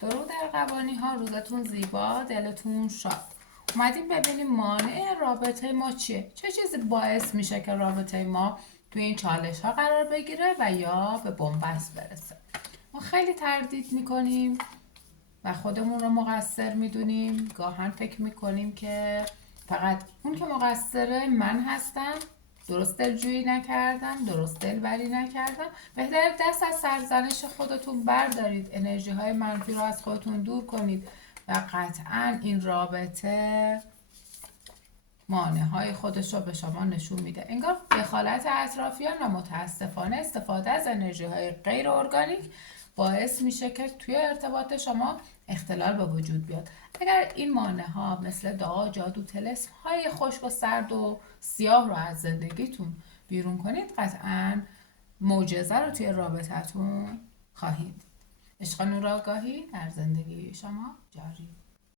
درود در قوانی ها. روزتون زیبا، دلتون شاد. اومدیم ببینیم مانع رابطه ما چیه؟ چه چیزی باعث میشه که رابطه ما توی این چالش ها قرار بگیره و یا به بنبست برسه؟ ما خیلی تردید میکنیم و خودمون رو مقصر میدونیم. گاهن فکر میکنیم که فقط اون که مقصره من هستم، درست دلجویی نکردم، درست دلبری نکردم. بهتر دست از سرزنش خودتون بردارید، انرژی های منفی رو از خودتون دور کنید و قطعا این رابطه مانع های خودش رو به شما نشون میده. انگار دخالت اطرافیان و متاسفانه استفاده از انرژی های غیر ارگانیک باعث میشه که توی ارتباط شما اختلال به وجود بیاد. اگر این مانع ها مثل دعا، جادو، طلسم های خشک و سرد و سیاه رو از زندگیتون بیرون کنید، قطعا معجزه رو توی رابطتون خواهید دید. عشق نور آگاهی در زندگی شما جاری.